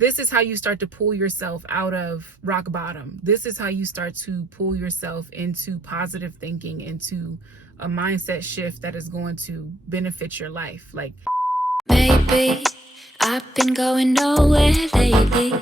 This is how you start to pull yourself out of rock bottom. This is how you start to pull yourself into positive thinking, into a mindset shift that is going to benefit your life. Like, maybe I've been going nowhere lately.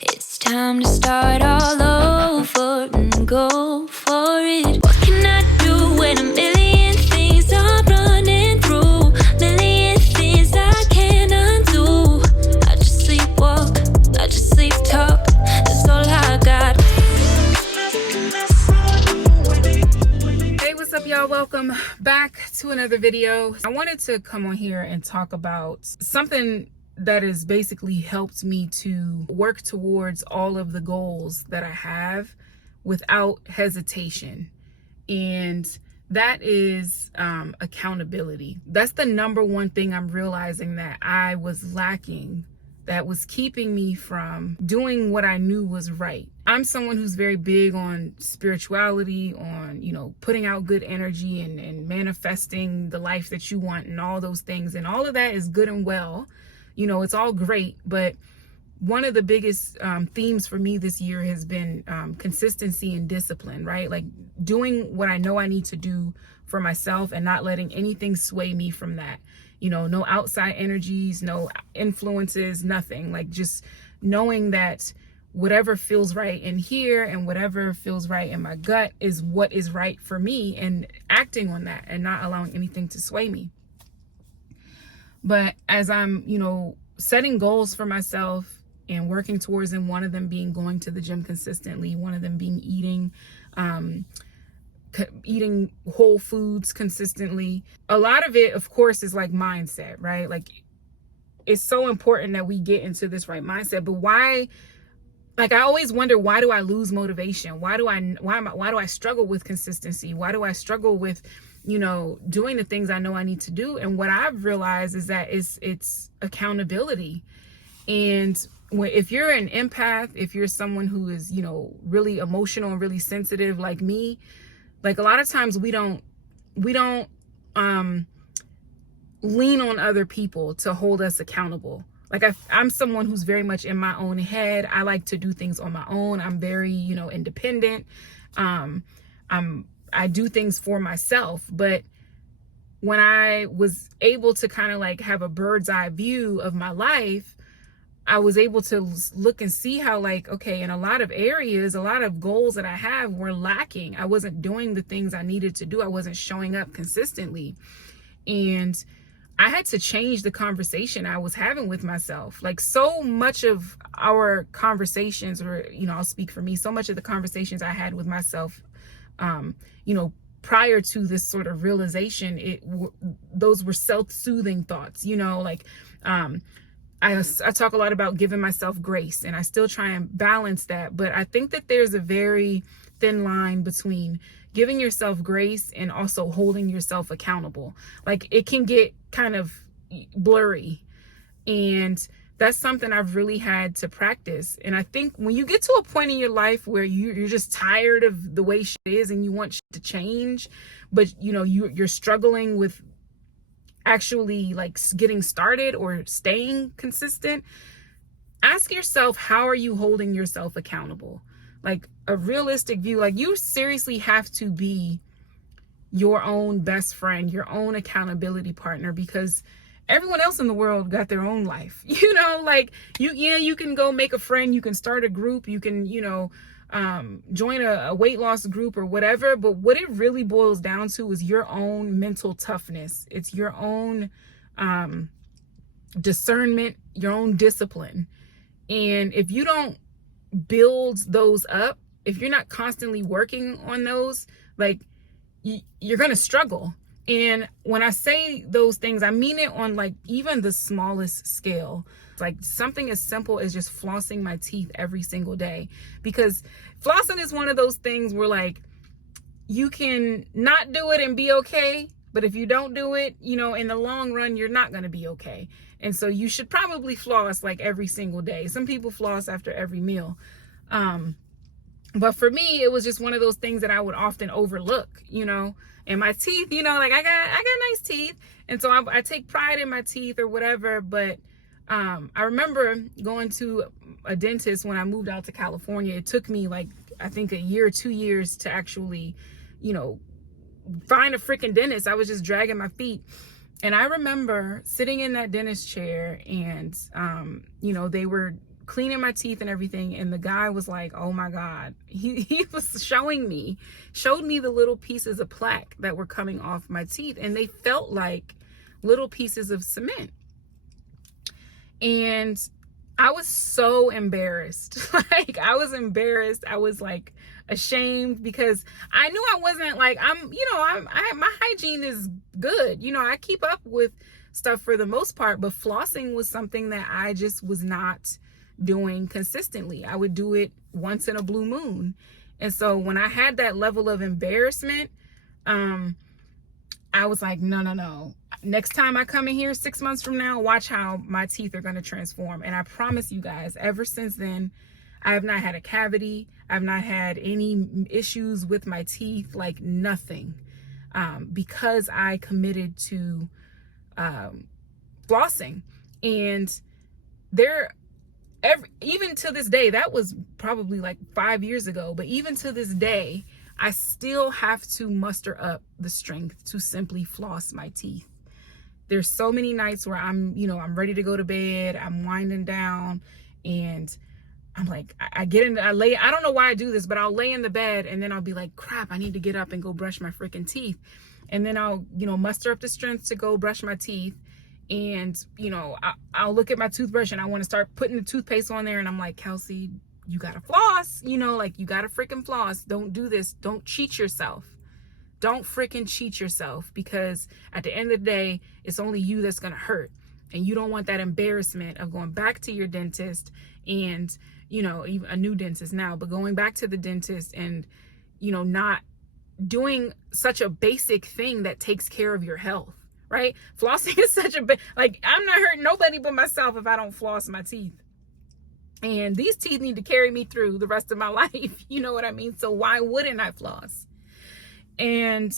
It's time to start all over and go for it. What can I do when a million things are running through? Million things I can't undo. I just sleepwalk, I just sleep talk. That's all I got. hey, what's up, y'all? Welcome back to another video. I wanted to come on here and talk about something that has basically helped me to work towards all of the goals that I have without hesitation. And that is accountability. That's the number one thing I'm realizing that I was lacking, that was keeping me from doing what I knew was right. I'm someone who's very big on spirituality, on, putting out good energy and manifesting the life that you want and all those things. And all of that is good and well. It's all great. But one of the biggest themes for me this year has been consistency and discipline, right? Like doing what I know I need to do for myself and not letting anything sway me from that. No outside energies, no influences, nothing. Like just knowing that whatever feels right in here and whatever feels right in my gut is what is right for me, and acting on that and not allowing anything to sway me. But as I'm, setting goals for myself and working towards them, one of them being going to the gym consistently, one of them being eating whole foods consistently. A lot of it, of course, is like mindset, right? Like it's so important that we get into this right mindset. But why? Like I always wonder, why do I lose motivation? Why do I struggle with consistency? Why do I struggle with doing the things I know I need to do? And what I've realized is that it's accountability. And if you're an empath, if you're someone who is, really emotional and really sensitive like me, like a lot of times we don't lean on other people to hold us accountable. Like I'm someone who's very much in my own head. I like to do things on my own. I'm very, independent. I do things for myself. But when I was able to kind of like have a bird's eye view of my life, I was able to look and see how, like, okay, in a lot of areas, a lot of goals that I have were lacking. I wasn't doing the things I needed to do. I wasn't showing up consistently. And I had to change the conversation I was having with myself. Like so much of our conversations, or, I'll speak for me, so much of the conversations I had with myself, prior to this sort of realization, those were self-soothing thoughts, I talk a lot about giving myself grace, and I still try and balance that. But I think that there's a very thin line between giving yourself grace and also holding yourself accountable. Like it can get kind of blurry, and that's something I've really had to practice. And I think when you get to a point in your life where you're just tired of the way shit is and you want shit to change, but you're struggling with actually like getting started or staying consistent, ask yourself, how are you holding yourself accountable? Like a realistic view. Like you seriously have to be your own best friend, your own accountability partner, because everyone else in the world got their own life. Like you can go make a friend, you can start a group, you can join a weight loss group or whatever. But what it really boils down to is your own mental toughness. It's your own discernment, your own discipline. And if you don't build those up, if you're not constantly working on those, like you're going to struggle. And when I say those things, I mean it on like even the smallest scale. Like something as simple as just flossing my teeth every single day, because flossing is one of those things where like you can not do it and be okay, but if you don't do it, in the long run, you're not going to be okay. And so you should probably floss like every single day. Some people floss after every meal. But for me, it was just one of those things that I would often overlook, and my teeth, like I got nice teeth. And so I take pride in my teeth or whatever, but I remember going to a dentist when I moved out to California. It took me like, I think a year or 2 years to actually, you know, find a freaking dentist. I was just dragging my feet. And I remember sitting in that dentist chair and, you know, they were cleaning my teeth and everything. And the guy was like, oh my God, he was showed me the little pieces of plaque that were coming off my teeth. And they felt like little pieces of cement. And I was so embarrassed. Like, I was embarrassed. I was like ashamed because I knew I wasn't like, my hygiene is good. You know, I keep up with stuff for the most part, but flossing was something that I just was not doing consistently. I would do it once in a blue moon. And so when I had that level of embarrassment, I was like, no. Next time I come in here 6 months from now, watch how my teeth are going to transform. And I promise you guys, ever since then, I have not had a cavity. I've not had any issues with my teeth, like nothing, because I committed to flossing. And even to this day, that was probably like 5 years ago, but even to this day, I still have to muster up the strength to simply floss my teeth. There's so many nights where I'm ready to go to bed, I'm winding down, and I'm like, I don't know why I do this, but I'll lay in the bed and then I'll be like, crap, I need to get up and go brush my freaking teeth. And then I'll, muster up the strength to go brush my teeth. And, I'll look at my toothbrush and I want to start putting the toothpaste on there. And I'm like, Kelsey, you got to floss, you got to freaking floss. Don't do this. Don't cheat yourself. Don't freaking cheat yourself, because at the end of the day, it's only you that's going to hurt. And you don't want that embarrassment of going back to your dentist and, even a new dentist now, but going back to the dentist and, not doing such a basic thing that takes care of your health, right? Flossing is such a I'm not hurting nobody but myself if I don't floss my teeth. And these teeth need to carry me through the rest of my life. You know what I mean? So why wouldn't I floss? And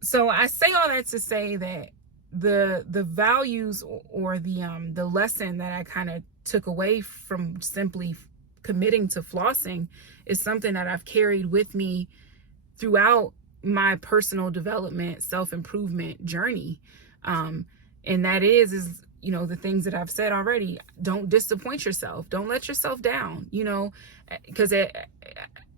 so I say all that to say that the values or the lesson that I kind of took away from simply committing to flossing is something that I've carried with me throughout my personal development, self-improvement journey. And that is the things that I've said already. Don't disappoint yourself. Don't let yourself down, because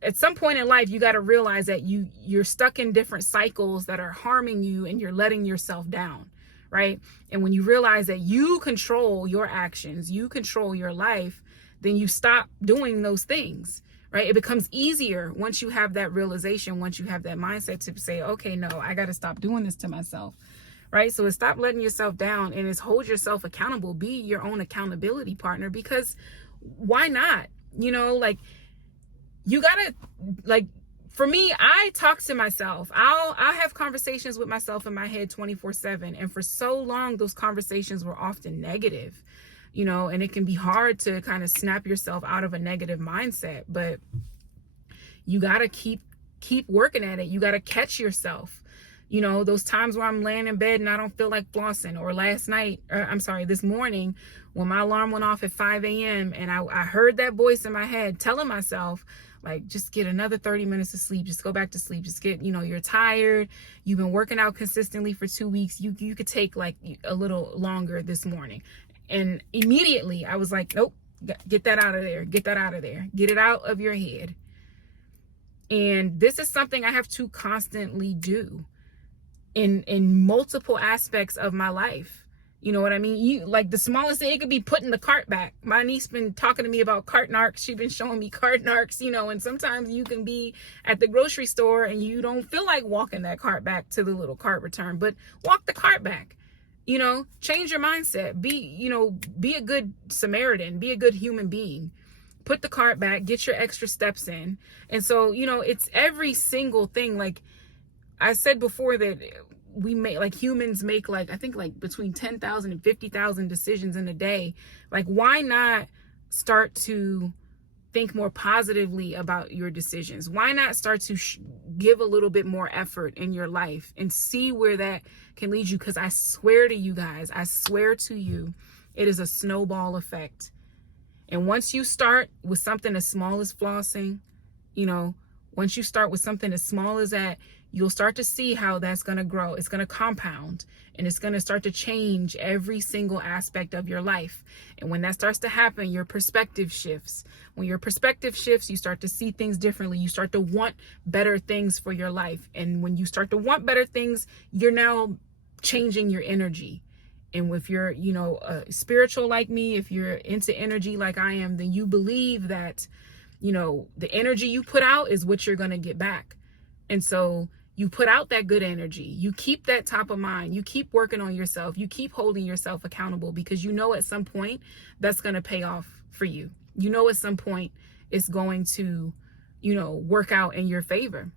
at some point in life, you got to realize that you're stuck in different cycles that are harming you and you're letting yourself down, right? And when you realize that you control your actions, you control your life, then you stop doing those things, right? It becomes easier once you have that realization, once you have that mindset to say, okay, no, I got to stop doing this to myself, right? So it's stop letting yourself down and it's hold yourself accountable. Be your own accountability partner, because why not? You gotta, for me, I talk to myself. I'll have conversations with myself in my head 24/7. And for so long, those conversations were often negative, and it can be hard to kind of snap yourself out of a negative mindset, but you gotta keep working at it. You gotta catch yourself. Those times where I'm laying in bed and I don't feel like flossing, or this morning when my alarm went off at 5 a.m. and I heard that voice in my head telling myself, like, just get another 30 minutes of sleep. Just go back to sleep. Just get, you're tired. You've been working out consistently for 2 weeks. You could take like a little longer this morning. And immediately I was like, nope, get that out of there. Get that out of there. Get it out of your head. And this is something I have to constantly do in multiple aspects of my life. You know what I mean? Like the smallest thing, it could be putting the cart back. My niece been talking to me about cart narcs. She's been showing me cart narcs, and sometimes you can be at the grocery store and you don't feel like walking that cart back to the little cart return, but walk the cart back. Change your mindset. Be a good Samaritan, be a good human being. Put the cart back, get your extra steps in. And so, it's every single thing. Like I said before, that humans make I think between 10,000 and 50,000 decisions in a day. Like, why not start to think more positively about your decisions? Why not start to give a little bit more effort in your life and see where that can lead you? Because I swear to you guys, I swear to you It is a snowball effect. And once you start with something as small as flossing, you know, once you start with something as small as that, you'll start to see how that's going to grow. It's going to compound, and it's going to start to change every single aspect of your life. And when that starts to happen, your perspective shifts. When your perspective shifts, you start to see things differently. You start to want better things for your life. And when you start to want better things, you're now changing your energy. And if you're, you know, spiritual like me, if you're into energy like I am, then you believe that, you know, the energy you put out is what you're going to get back. And so you put out that good energy. You keep that top of mind. You keep working on yourself. You keep holding yourself accountable, because you know at some point that's going to pay off for you. You know at some point it's going to, you know, work out in your favor.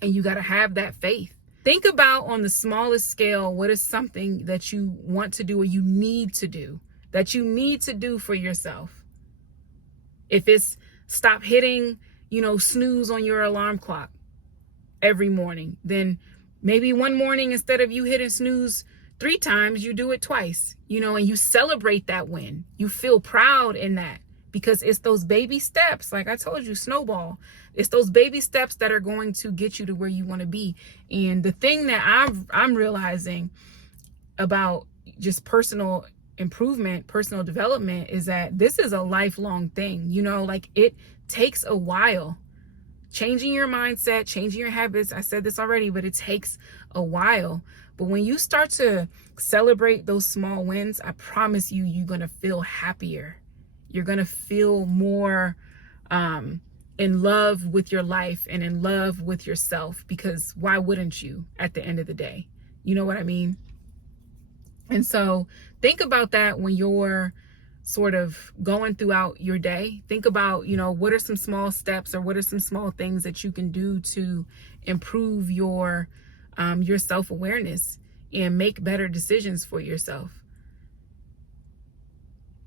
And you got to have that faith. Think about, on the smallest scale, what is something that you want to do or you need to do, that you need to do for yourself. If it's stop hitting, you know, snooze on your alarm clock every morning, then maybe one morning, instead of you hitting snooze 3 times, you do it twice, you know, and you celebrate that win. You feel proud in that, because it's those baby steps. Like I told you, snowball. It's those baby steps that are going to get you to where you want to be. And the thing that I'm realizing about just personal improvement, personal development, is that this is a lifelong thing. You know, like it takes a while. Changing your mindset, changing your habits. I said this already, but it takes a while. But when you start to celebrate those small wins, I promise you, you're going to feel happier. You're going to feel more in love with your life and in love with yourself, because why wouldn't you at the end of the day? You know what I mean? And so think about that when you're sort of going throughout your day. Think about, you know, what are some small steps or what are some small things that you can do to improve your self-awareness and make better decisions for yourself.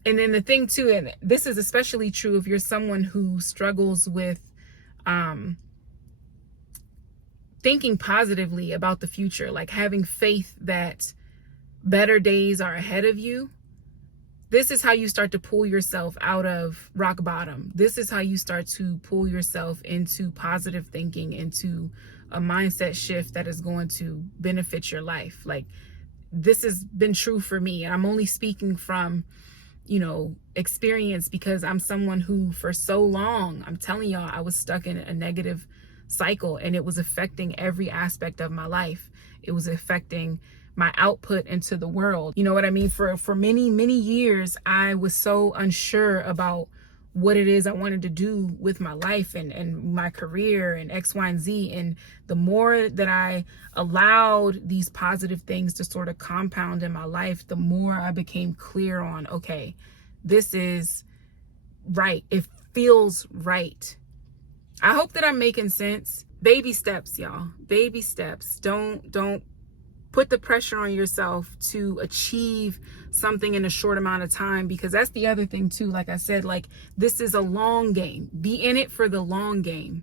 And then the thing too, and this is especially true if you're someone who struggles with thinking positively about the future, like having faith that better days are ahead of you. This is how you start to pull yourself out of rock bottom. This is how you start to pull yourself into positive thinking, into a mindset shift that is going to benefit your life. Like, this has been true for me. I'm only speaking from, you know, experience, because I'm someone who for so long, I'm telling y'all, I was stuck in a negative cycle, and it was affecting every aspect of my life. It was affecting my output into the world. You know what I mean? For many, many years, I was so unsure about what it is I wanted to do with my life and my career and X, Y, and Z. And the more that I allowed these positive things to sort of compound in my life, the more I became clear on, okay, this is right. It feels right. I hope that I'm making sense. Baby steps, y'all. Baby steps. Don't put the pressure on yourself to achieve something in a short amount of time, because that's the other thing too. Like I said, like, this is a long game. Be in it for the long game.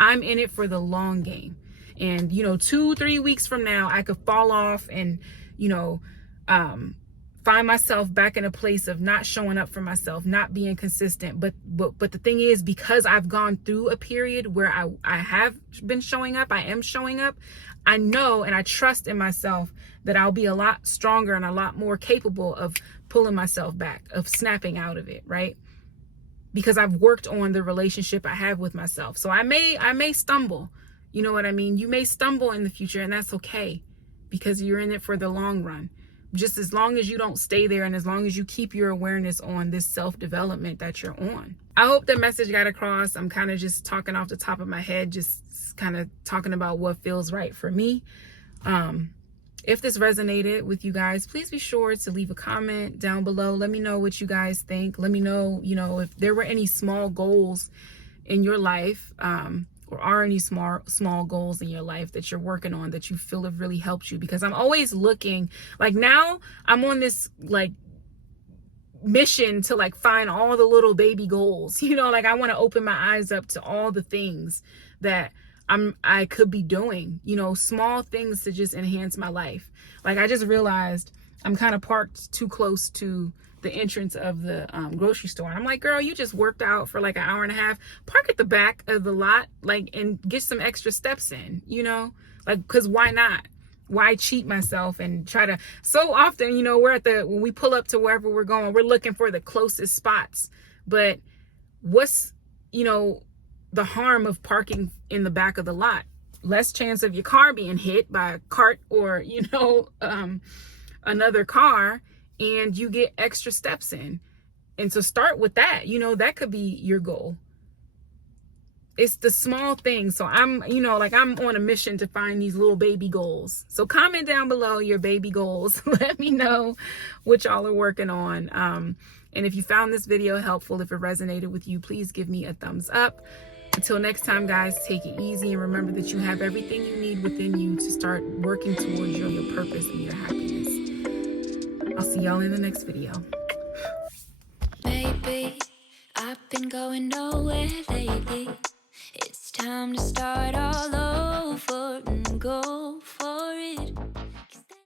I'm in it for the long game. And, you know, 2-3 weeks from now, I could fall off and, you know, find myself back in a place of not showing up for myself, not being consistent. But the thing is, because I've gone through a period where I have been showing up, I am showing up, I know and I trust in myself that I'll be a lot stronger and a lot more capable of pulling myself back, of snapping out of it, right? Because I've worked on the relationship I have with myself. So I may stumble, you know what I mean? You may stumble in the future, and that's okay, because you're in it for the long run. Just as long as you don't stay there, and as long as you keep your awareness on this self-development that you're on. I hope the message got across. I'm kind of just talking off the top of my head, just kind of talking about what feels right for me. If this resonated with you guys, please be sure to leave a comment down below. Let me know what you guys think. Let me know, you know, if there were any small goals in your life, or are any small goals in your life that you're working on that you feel have really helped you. Because I'm always looking, like, now I'm on this like mission to like find all the little baby goals, you know, like I want to open my eyes up to all the things that I could be doing, you know, small things to just enhance my life. Like, I just realized I'm kind of parked too close to the entrance of the grocery store. I'm like, girl, you just worked out for like an hour and a half. Park at the back of the lot, like, and get some extra steps in, you know, like, because why not? Why cheat myself and try to, so often, you know, when we pull up to wherever we're going, we're looking for the closest spots. But what's, you know, the harm of parking in the back of the lot? Less chance of your car being hit by a cart or, you know, another car, and you get extra steps in. And so start with that. You know, that could be your goal. It's the small things. So I'm, you know, like, I'm on a mission to find these little baby goals. So comment down below your baby goals. Let me know what y'all are working on. And if you found this video helpful, if it resonated with you, please give me a thumbs up. Until next time, guys, take it easy and remember that you have everything you need within you to start working towards your purpose and your happiness. I'll see y'all in the next video. Maybe I've been going nowhere lately. It's time to start all over and go for